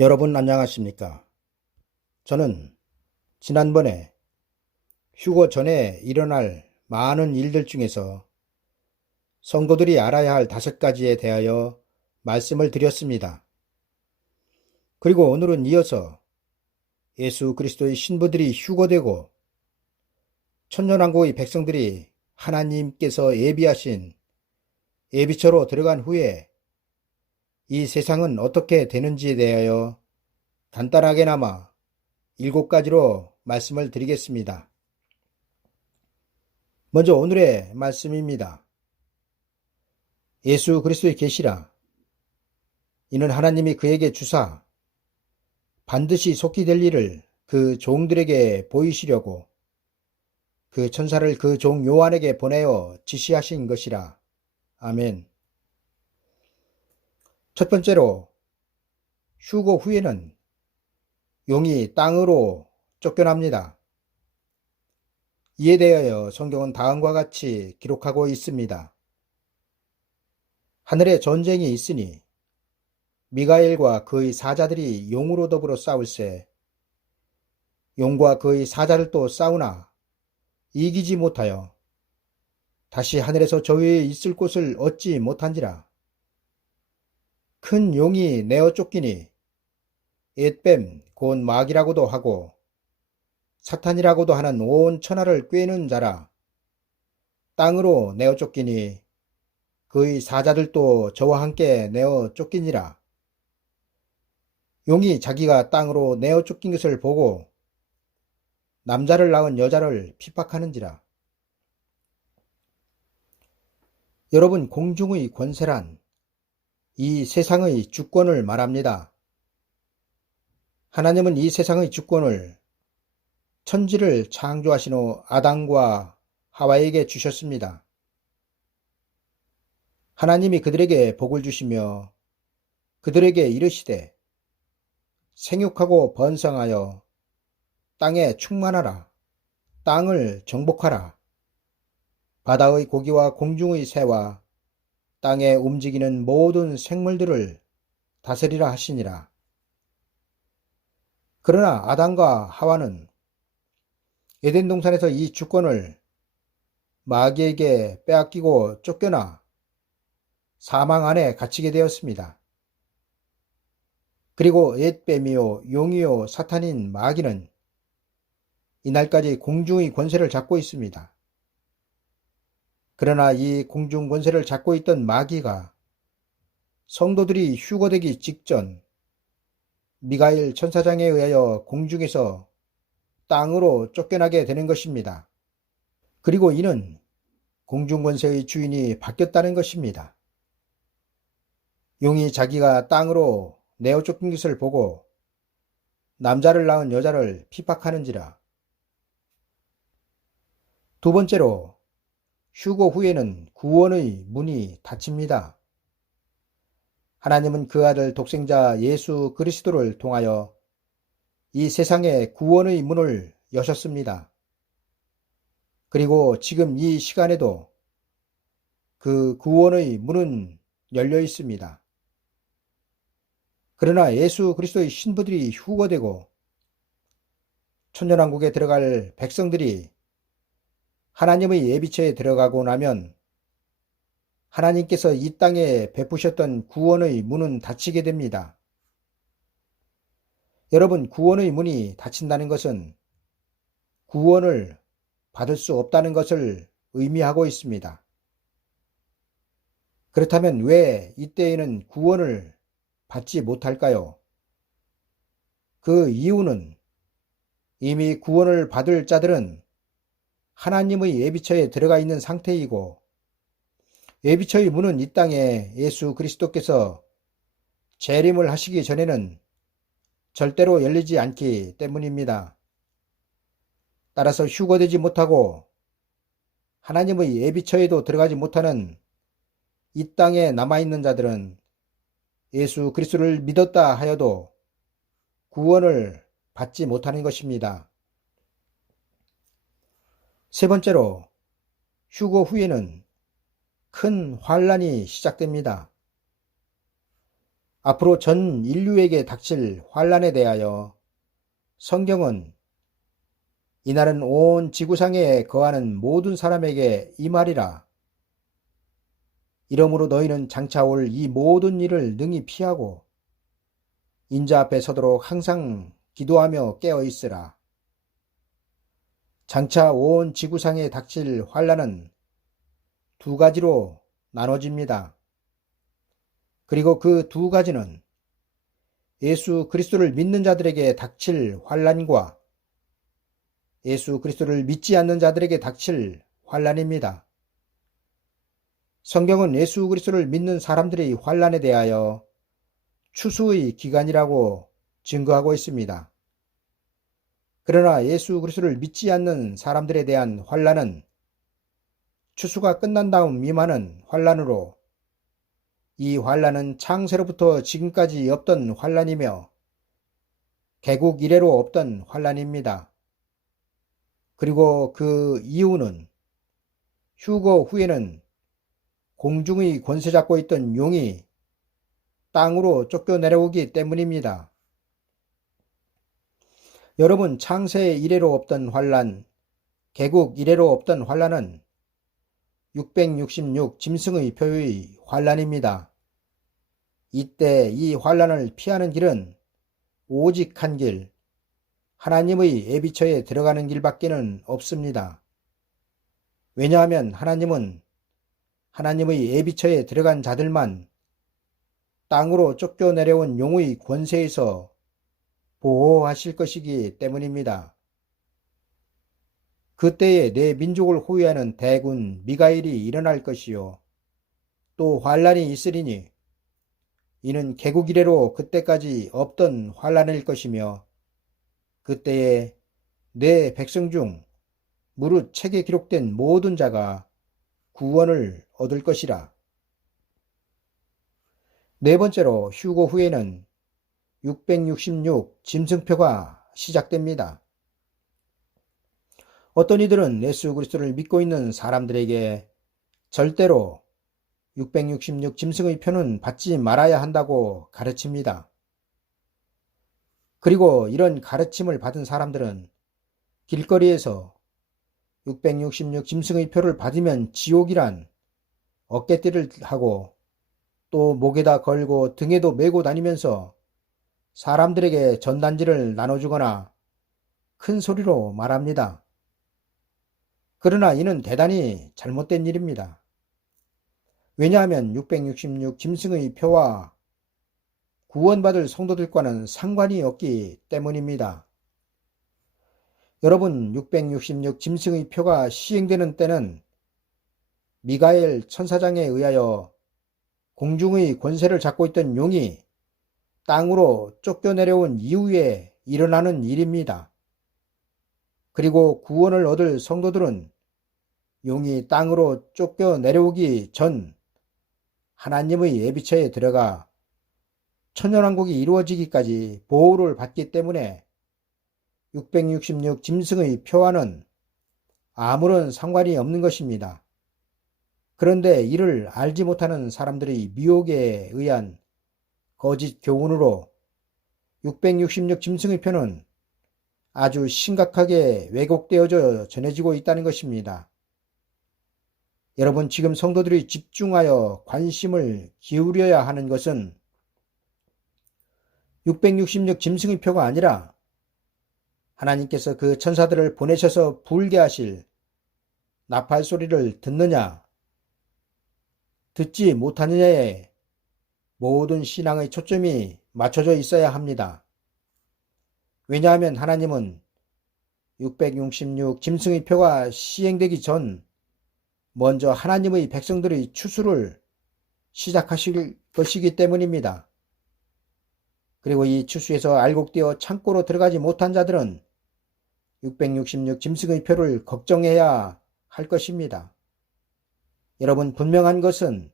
여러분 안녕하십니까? 저는 지난번에 휴거 전에 일어날 많은 일들 중에서 성도들이 알아야 할 5가지에 대하여 말씀을 드렸습니다. 그리고 오늘은 이어서 예수 그리스도의 신부들이 휴거되고 천년왕국의 백성들이 하나님께서 예비하신 예비처로 들어간 후에 이 세상은 어떻게 되는지에 대하여 간단하게나마 7가지로 말씀을 드리겠습니다. 먼저 오늘의 말씀입니다. 예수 그리스도의 계시라. 이는 하나님이 그에게 주사 반드시 속히 될 일을 그 종들에게 보이시려고 그 천사를 그 종 요한에게 보내어 지시하신 것이라. 아멘. 첫 번째로 휴거 후에는 용이 땅으로 쫓겨납니다. 이에 대하여 성경은 다음과 같이 기록하고 있습니다. 하늘에 전쟁이 있으니 미가엘과 그의 사자들이 용으로 더불어 싸울세 용과 그의 사자들도 싸우나 이기지 못하여 다시 하늘에서 저 위에 있을 곳을 얻지 못한지라. 큰 용이 내어 쫓기니 앳뱀 곧 마귀라고도 하고 사탄이라고도 하는 온 천하를 꿰는 자라. 땅으로 내어 쫓기니 그의 사자들도 저와 함께 내어 쫓기니라. 용이 자기가 땅으로 내어 쫓긴 것을 보고 남자를 낳은 여자를 핍박하는지라. 여러분, 공중의 권세란 이 세상의 주권을 말합니다. 하나님은 이 세상의 주권을 천지를 창조하신 후 아담과 하와에게 주셨습니다. 하나님이 그들에게 복을 주시며 그들에게 이르시되 생육하고 번성하여 땅에 충만하라. 땅을 정복하라. 바다의 고기와 공중의 새와 땅에 움직이는 모든 생물들을 다스리라 하시니라. 그러나 아담과 하와는 에덴 동산에서 이 주권을 마귀에게 빼앗기고 쫓겨나 사망 안에 갇히게 되었습니다. 그리고 앳뱀이요 용이요 사탄인 마귀는 이날까지 공중의 권세를 잡고 있습니다. 그러나 이 공중 권세를 잡고 있던 마귀가 성도들이 휴거되기 직전 미가엘 천사장에 의하여 공중에서 땅으로 쫓겨나게 되는 것입니다. 그리고 이는 공중 권세의 주인이 바뀌었다는 것입니다. 용이 자기가 땅으로 내어 쫓긴 것을 보고 남자를 낳은 여자를 핍박하는지라. 두 번째로 휴거 후에는 구원의 문이 닫힙니다. 하나님은 그 아들 독생자 예수 그리스도를 통하여 이 세상에 구원의 문을 여셨습니다. 그리고 지금 이 시간에도 그 구원의 문은 열려 있습니다. 그러나 예수 그리스도의 신부들이 휴거되고 천년왕국에 들어갈 백성들이 하나님의 예비처에 들어가고 나면 하나님께서 이 땅에 베푸셨던 구원의 문은 닫히게 됩니다. 여러분, 구원의 문이 닫힌다는 것은 구원을 받을 수 없다는 것을 의미하고 있습니다. 그렇다면 왜 이때에는 구원을 받지 못할까요? 그 이유는 이미 구원을 받을 자들은 하나님의 예비처에 들어가 있는 상태이고 예비처의 문은 이 땅에 예수 그리스도께서 재림을 하시기 전에는 절대로 열리지 않기 때문입니다. 따라서 휴거되지 못하고 하나님의 예비처에도 들어가지 못하는 이 땅에 남아있는 자들은 예수 그리스도를 믿었다 하여도 구원을 받지 못하는 것입니다. 세 번째로 휴거 후에는 큰 환란이 시작됩니다. 앞으로 전 인류에게 닥칠 환란에 대하여 성경은 이날은 온 지구상에 거하는 모든 사람에게 임하리라. 이러므로 너희는 장차 올 이 모든 일을 능히 피하고 인자 앞에 서도록 항상 기도하며 깨어 있으라. 장차 온 지구상에 닥칠 환란은 두 가지로 나눠집니다. 그리고 그 두 가지는 예수 그리스도를 믿는 자들에게 닥칠 환란과 예수 그리스도를 믿지 않는 자들에게 닥칠 환란입니다. 성경은 예수 그리스도를 믿는 사람들의 환란에 대하여 추수의 기간이라고 증거하고 있습니다. 그러나 예수 그리스도를 믿지 않는 사람들에 대한 환란은 추수가 끝난 다음 임하는 환란으로 이 환란은 창세로부터 지금까지 없던 환란이며 개국 이래로 없던 환란입니다. 그리고 그 이유는 휴거 후에는 공중의 권세 잡고 있던 용이 땅으로 쫓겨내려오기 때문입니다. 여러분, 창세 이래로 없던 환란, 개국 이래로 없던 환란은 666 짐승의 표의 환란입니다. 이때 이 환란을 피하는 길은 오직 한 길, 하나님의 예비처에 들어가는 길밖에는 없습니다. 왜냐하면 하나님은 하나님의 예비처에 들어간 자들만 땅으로 쫓겨내려온 용의 권세에서 보호하실 것이기 때문입니다. 그때에 내 민족을 호위하는 대군 미가엘이 일어날 것이요 또 환란이 있으리니 이는 개국 이래로 그때까지 없던 환란일 것이며 그때에 내 백성 중 무릇 책에 기록된 모든 자가 구원을 얻을 것이라. 네 번째로 휴거 후에는 666 짐승표가 시작됩니다. 어떤 이들은 예수 그리스도를 믿고 있는 사람들에게 절대로 666 짐승의 표는 받지 말아야 한다고 가르칩니다. 그리고 이런 가르침을 받은 사람들은 길거리에서 666 짐승의 표를 받으면 지옥이란 어깨띠를 하고 또 목에다 걸고 등에도 메고 다니면서 사람들에게 전단지를 나눠주거나 큰 소리로 말합니다. 그러나 이는 대단히 잘못된 일입니다. 왜냐하면 666 짐승의 표와 구원받을 성도들과는 상관이 없기 때문입니다. 여러분, 666 짐승의 표가 시행되는 때는 미가엘 천사장에 의하여 공중의 권세를 잡고 있던 용이 땅으로 쫓겨내려온 이후에 일어나는 일입니다. 그리고 구원을 얻을 성도들은 용이 땅으로 쫓겨내려오기 전 하나님의 예비처에 들어가 천년왕국이 이루어지기까지 보호를 받기 때문에 666 짐승의 표와는 아무런 상관이 없는 것입니다. 그런데 이를 알지 못하는 사람들의 미혹에 의한 거짓 교훈으로 666 짐승의 표는 아주 심각하게 왜곡되어져 전해지고 있다는 것입니다. 여러분, 지금 성도들이 집중하여 관심을 기울여야 하는 것은 666 짐승의 표가 아니라 하나님께서 그 천사들을 보내셔서 불게 하실 나팔 소리를 듣느냐 듣지 못하느냐에 모든 신앙의 초점이 맞춰져 있어야 합니다. 왜냐하면 하나님은 666 짐승의 표가 시행되기 전 먼저 하나님의 백성들의 추수를 시작하실 것이기 때문입니다. 그리고 이 추수에서 알곡되어 창고로 들어가지 못한 자들은 666 짐승의 표를 걱정해야 할 것입니다. 여러분, 분명한 것은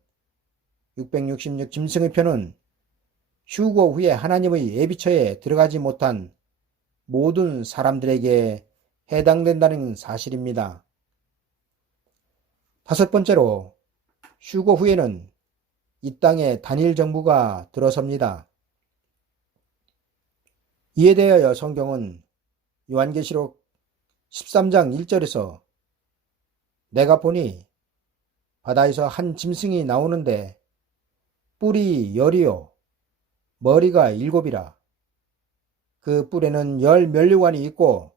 666 짐승의 표는 휴거 후에 하나님의 예비처에 들어가지 못한 모든 사람들에게 해당된다는 사실입니다. 다섯 번째로 휴거 후에는 이 땅에 단일 정부가 들어섭니다. 이에 대하여 성경은 요한계시록 13장 1절에서 내가 보니 바다에서 한 짐승이 나오는데 뿔이 10이요 머리가 7이라. 그 뿔에는 10면류관이 있고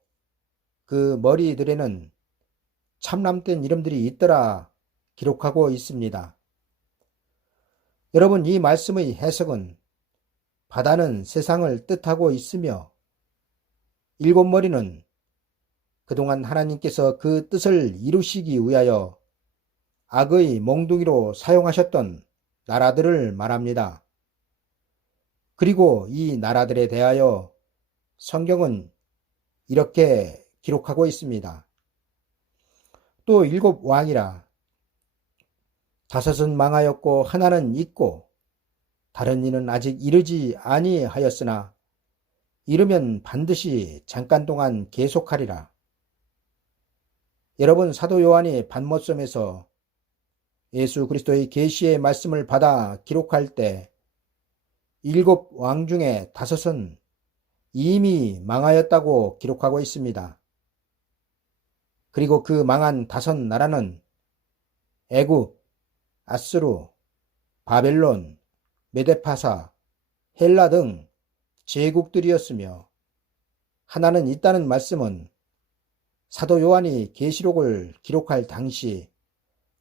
그 머리들에는 참남된 이름들이 있더라 기록하고 있습니다. 여러분, 이 말씀의 해석은 바다는 세상을 뜻하고 있으며 7머리는 그동안 하나님께서 그 뜻을 이루시기 위하여 악의 몽둥이로 사용하셨던 나라들을 말합니다. 그리고 이 나라들에 대하여 성경은 이렇게 기록하고 있습니다. 또 7왕이라. 5은 망하였고 하나는 있고 다른 이는 아직 이르지 아니하였으나 이르면 반드시 잠깐 동안 계속하리라. 여러분, 사도 요한이 patmos섬에서 예수 그리스도의 계시의 말씀을 받아 기록할 때 7왕 중에 5은 이미 망하였다고 기록하고 있습니다. 그리고 그 망한 5나라는 애굽, 아수르, 바벨론, 메데파사, 헬라 등 제국들이었으며 하나는 있다는 말씀은 사도 요한이 계시록을 기록할 당시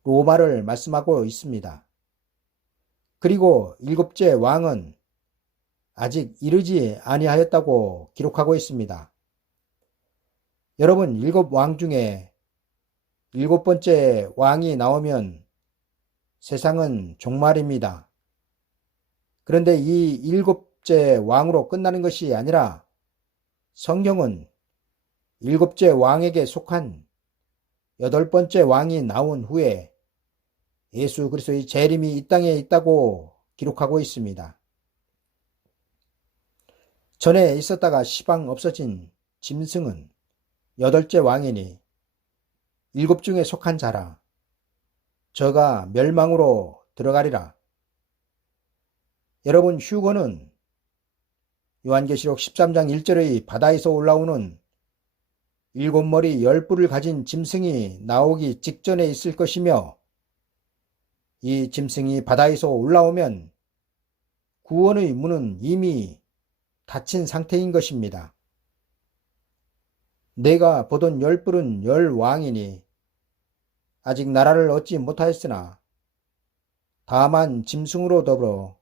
로마를 말씀하고 있습니다. 그리고 7째 왕은 아직 이르지 아니하였다고 기록하고 있습니다. 여러분, 7왕 중에 7번째 왕이 나오면 세상은 종말입니다. 그런데 이 7째 왕으로 끝나는 것이 아니라 성경은 7째 왕에게 속한 8번째 왕이 나온 후에 예수 그리스도의 재림이 이 땅에 있다고 기록하고 있습니다. 전에 있었다가 시방 없어진 짐승은 8째 왕이니 7 중에 속한 자라. 저가 멸망으로 들어가리라. 여러분, 휴거는 요한계시록 13장 1절의 바다에서 올라오는 7머리 10뿔을 가진 짐승이 나오기 직전에 있을 것이며 이 짐승이 바다에서 올라오면 구원의 문은 이미 닫힌 상태인 것입니다. 내가 보던 10뿔은 10왕이니 아직 나라를 얻지 못하였으나 다만 짐승으로 더불어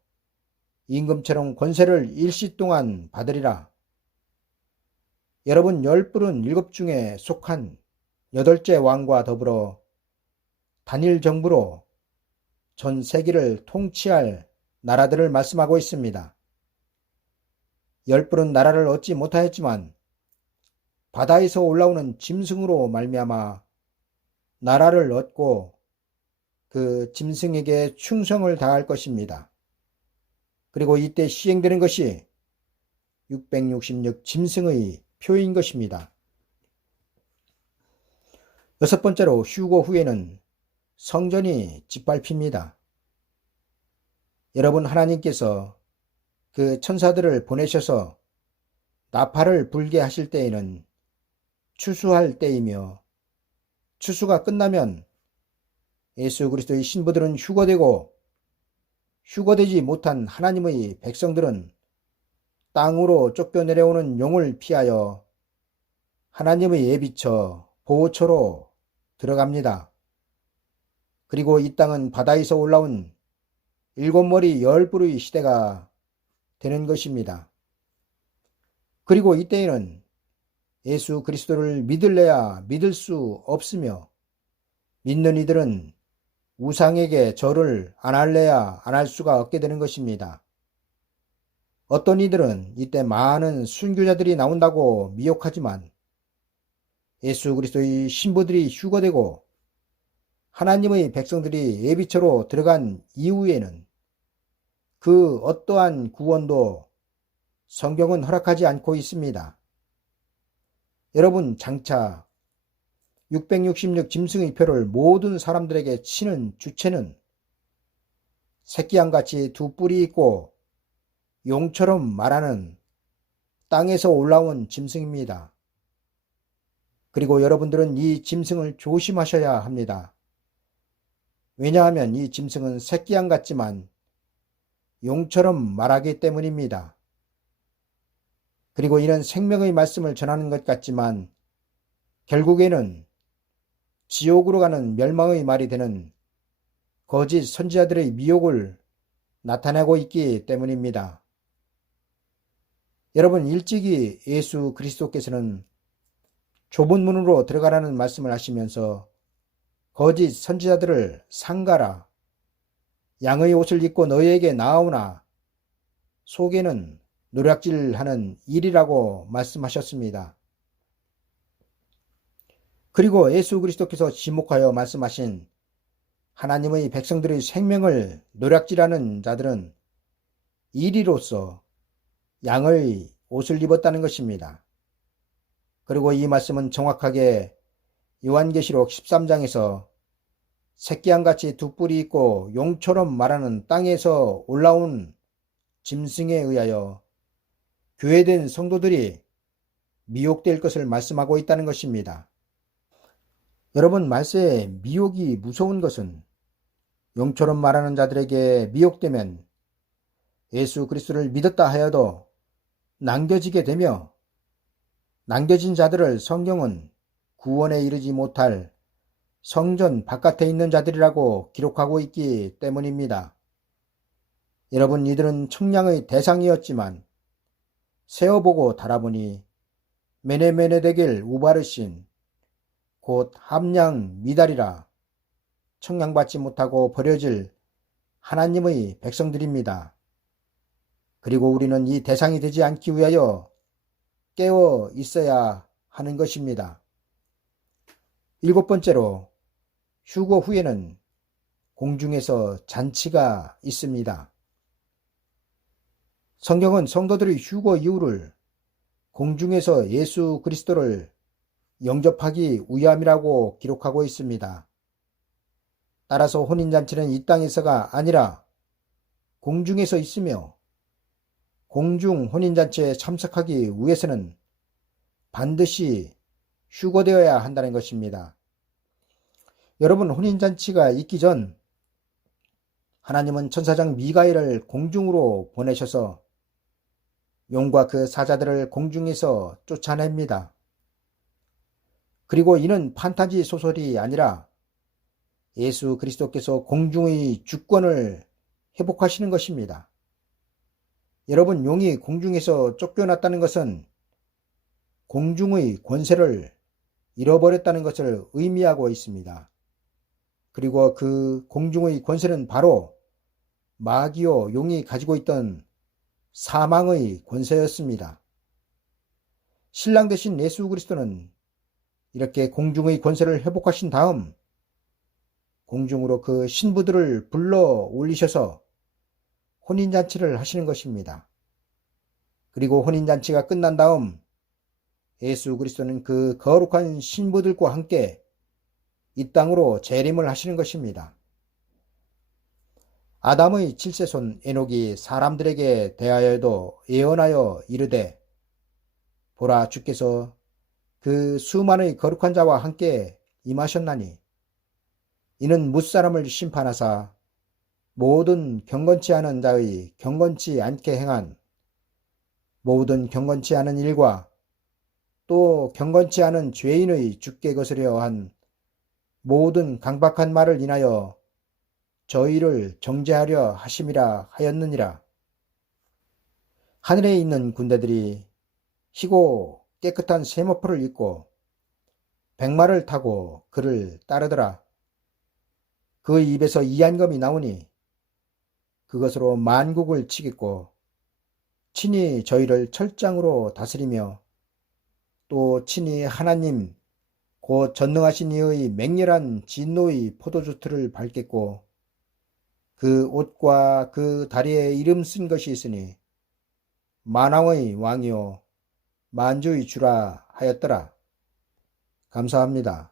임금처럼 권세를 일시 동안 받으리라. 여러분, 10뿔은 7 중에 속한 8째 왕과 더불어 단일 정부로 전 세계를 통치할 나라들을 말씀하고 있습니다. 10뿔은 나라를 얻지 못하였지만 바다에서 올라오는 짐승으로 말미암아 나라를 얻고 그 짐승에게 충성을 다할 것입니다. 그리고 이때 시행되는 것이 666 짐승의 표인 것입니다. 6번째로 휴거 후에는 성전이 짓밟힙니다. 여러분, 하나님께서 그 천사들을 보내셔서 나팔을 불게 하실 때에는 추수할 때이며 추수가 끝나면 예수 그리스도의 신부들은 휴거되고 휴거되지 못한 하나님의 백성들은 땅으로 쫓겨내려오는 용을 피하여 하나님의 예비처 보호처로 들어갑니다. 그리고 이 땅은 바다에서 올라온 7머리 10뿔의 시대가 되는 것입니다. 그리고 이때에는 예수 그리스도를 믿을래야 믿을 수 없으며 믿는 이들은 우상에게 절을 안 할래야 안 할 수가 없게 되는 것입니다. 어떤 이들은 이때 많은 순교자들이 나온다고 미혹하지만 예수 그리스도의 신부들이 휴거되고 하나님의 백성들이 예비처로 들어간 이후에는 그 어떠한 구원도 성경은 허락하지 않고 있습니다. 여러분, 장차 666 짐승의 표를 모든 사람들에게 치는 주체는 새끼양같이 두 뿔이 있고 용처럼 말하는 땅에서 올라온 짐승입니다. 그리고 여러분들은 이 짐승을 조심하셔야 합니다. 왜냐하면 이 짐승은 새끼양 같지만 용처럼 말하기 때문입니다. 그리고 이는 생명의 말씀을 전하는 것 같지만 결국에는 지옥으로 가는 멸망의 말이 되는 거짓 선지자들의 미혹을 나타내고 있기 때문입니다. 여러분, 일찍이 예수 그리스도께서는 좁은 문으로 들어가라는 말씀을 하시면서 거짓 선지자들을 상가라, 양의 옷을 입고 너희에게 나아오나 속에는 노략질하는 일이라고 말씀하셨습니다. 그리고 예수 그리스도께서 지목하여 말씀하신 하나님의 백성들의 생명을 노략질하는 자들은 이리로서 양의 옷을 입었다는 것입니다. 그리고 이 말씀은 정확하게 요한계시록 13장에서 새끼양같이 두 뿔이 있고 용처럼 말하는 땅에서 올라온 짐승에 의하여 교회된 성도들이 미혹될 것을 말씀하고 있다는 것입니다. 여러분, 말세에 미혹이 무서운 것은 용처럼 말하는 자들에게 미혹되면 예수 그리스도를 믿었다 하여도 남겨지게 되며 남겨진 자들을 성경은 구원에 이르지 못할 성전 바깥에 있는 자들이라고 기록하고 있기 때문입니다. 여러분, 이들은 청량의 대상이었지만 세어보고 달아보니 메네메네데겔 우바르신 곧 함량 미달이라 청량받지 못하고 버려질 하나님의 백성들입니다. 그리고 우리는 이 대상이 되지 않기 위하여 깨어 있어야 하는 것입니다. 7번째로, 휴거 후에는 공중에서 잔치가 있습니다. 성경은 성도들의 휴거 이후를 공중에서 예수 그리스도를 영접하기 위함이라고 기록하고 있습니다. 따라서 혼인잔치는 이 땅에서가 아니라 공중에서 있으며 공중 혼인잔치에 참석하기 위해서는 반드시 휴거되어야 한다는 것입니다. 여러분, 혼인잔치가 있기 전 하나님은 천사장 미가엘을 공중으로 보내셔서 용과 그 사자들을 공중에서 쫓아냅니다. 그리고 이는 판타지 소설이 아니라 예수 그리스도께서 공중의 주권을 회복하시는 것입니다. 여러분, 용이 공중에서 쫓겨났다는 것은 공중의 권세를 잃어버렸다는 것을 의미하고 있습니다. 그리고 그 공중의 권세는 바로 마귀요 용이 가지고 있던 사망의 권세였습니다. 신랑 되신 예수 그리스도는 이렇게 공중의 권세를 회복하신 다음 공중으로 그 신부들을 불러 올리셔서 혼인잔치를 하시는 것입니다. 그리고 혼인잔치가 끝난 다음 예수 그리스도는 그 거룩한 신부들과 함께 이 땅으로 재림을 하시는 것입니다. 아담의 7세손 에녹이 사람들에게 대하여도 예언하여 이르되 보라, 주께서 그 수많은 거룩한 자와 함께 임하셨나니 이는 뭇사람을 심판하사 모든 경건치 않은 자의 경건치 않게 행한 모든 경건치 않은 일과 또 경건치 않은 죄인의 죽게 거스려 한 모든 강박한 말을 인하여 저희를 정죄하려 하심이라 하였느니라. 하늘에 있는 군대들이 희고 깨끗한 세마포를 입고 백마를 타고 그를 따르더라. 그 입에서 이한검이 나오니 그것으로 만국을 치겠고 친히 저희를 철장으로 다스리며 또 친히 하나님 곧 전능하신 이의 맹렬한 진노의 포도주틀을 밟겠고 그 옷과 그 다리에 이름 쓴 것이 있으니 만왕의 왕이요 만주의 주라 하였더라. 감사합니다.